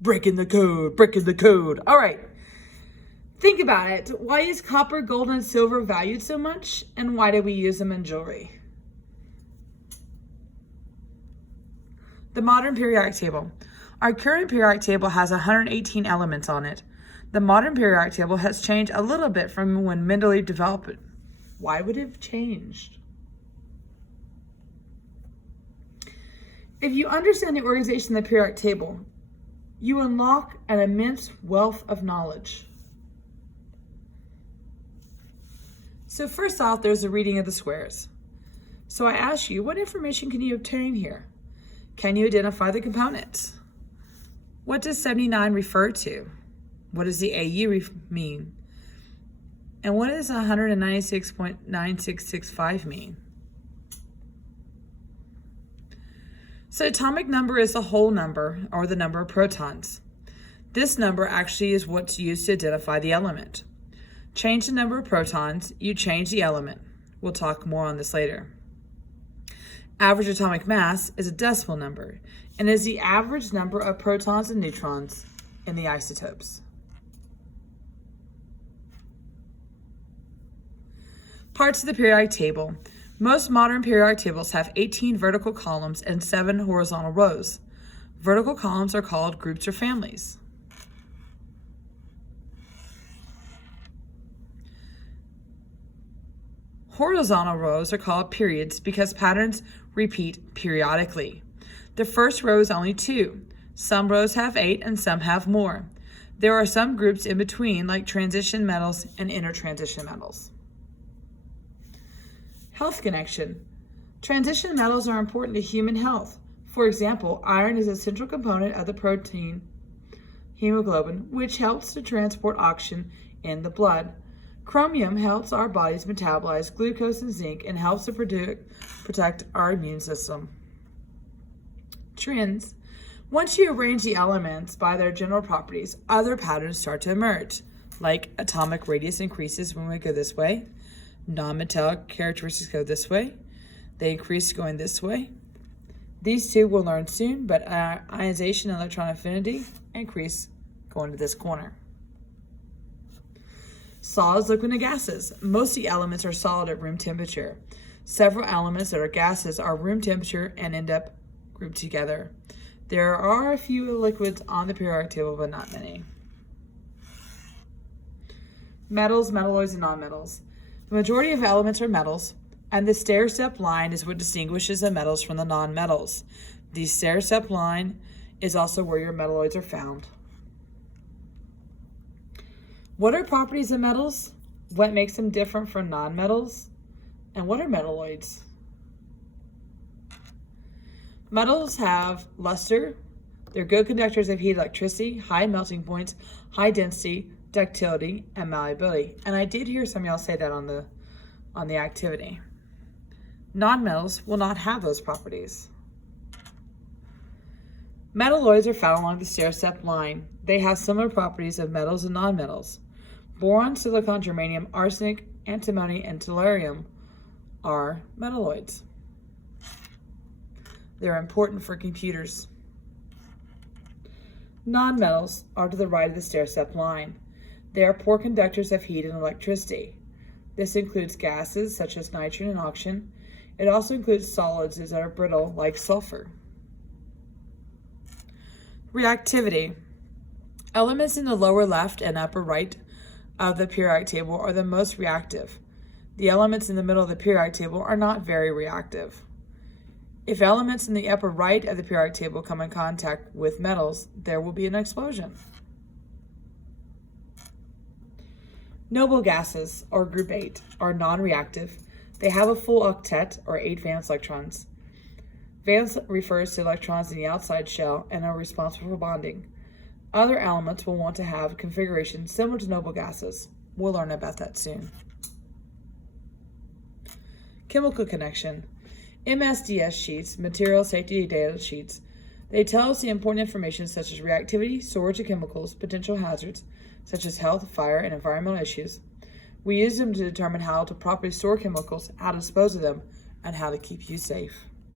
Breaking the code, breaking the code. All right. Think about it. Why is copper, gold, and silver valued so much? And why do we use them in jewelry? The modern periodic table. Our current periodic table has 118 elements on it. The modern periodic table has changed a little bit from when Mendeleev developed it. Why would it have changed? If you understand the organization of the periodic table, you unlock an immense wealth of knowledge. So first off, there's the reading of the squares. So I ask you, what information can you obtain here? Can you identify the components? What does 79 refer to? What does the AU mean? And what does 196.9665 mean? So atomic number is the whole number, or the number of protons. This number actually is what's used to identify the element. Change the number of protons, you change the element. We'll talk more on this later. Average atomic mass is a decimal number and is the average number of protons and neutrons in the isotopes. Parts of the periodic table. Most modern periodic tables have 18 vertical columns and 7 horizontal rows. Vertical columns are called groups or families. Horizontal rows are called periods because patterns repeat periodically. The first row is only 2. Some rows have 8 and some have more. There are some groups in between, like transition metals and intertransition metals. Health connection. Transition metals are important to human health. For example, iron is a central component of the protein hemoglobin, which helps to transport oxygen in the blood. Chromium helps our bodies metabolize glucose and zinc and helps to protect our immune system. Trends. Once you arrange the elements by their general properties, other patterns start to emerge, like atomic radius increases when we go this way, non-metallic characteristics go this way, they increase going this way. These two we'll learn soon, but ionization and electron affinity increase going to this corner. Solids, liquid, and gases. Most of the elements are solid at room temperature. Several elements that are gases are room temperature and end up grouped together. There are a few liquids on the periodic table, but not many. Metals, metalloids, and nonmetals. The majority of elements are metals, and the stair-step line is what distinguishes the metals from the nonmetals. The stair-step line is also where your metalloids are found. What are properties of metals? What makes them different from nonmetals? And what are metalloids? Metals have luster. They're good conductors of heat, electricity, high melting points, high density, ductility, and malleability. And I did hear some of y'all say that on the activity. Nonmetals will not have those properties. Metalloids are found along the stair-step line. They have similar properties of metals and nonmetals. Boron, silicon, germanium, arsenic, antimony, and tellurium are metalloids. They're important for computers. Nonmetals are to the right of the stair-step line. They are poor conductors of heat and electricity. This includes gases such as nitrogen and oxygen. It also includes solids that are brittle like sulfur. Reactivity. Elements in the lower left and upper right of the periodic table are the most reactive. The elements in the middle of the periodic table are not very reactive. If elements in the upper right of the periodic table come in contact with metals, there will be an explosion. Noble gases, or group 8, are non-reactive. They have a full octet, or 8 valence electrons. Valence refers to electrons in the outside shell and are responsible for bonding. Other elements will want to have configurations similar to noble gases. We'll learn about that soon. Chemical connection. MSDS sheets, material safety data sheets. They tell us the important information such as reactivity, storage of chemicals, potential hazards, such as health, fire, and environmental issues. We use them to determine how to properly store chemicals, how to dispose of them, and how to keep you safe.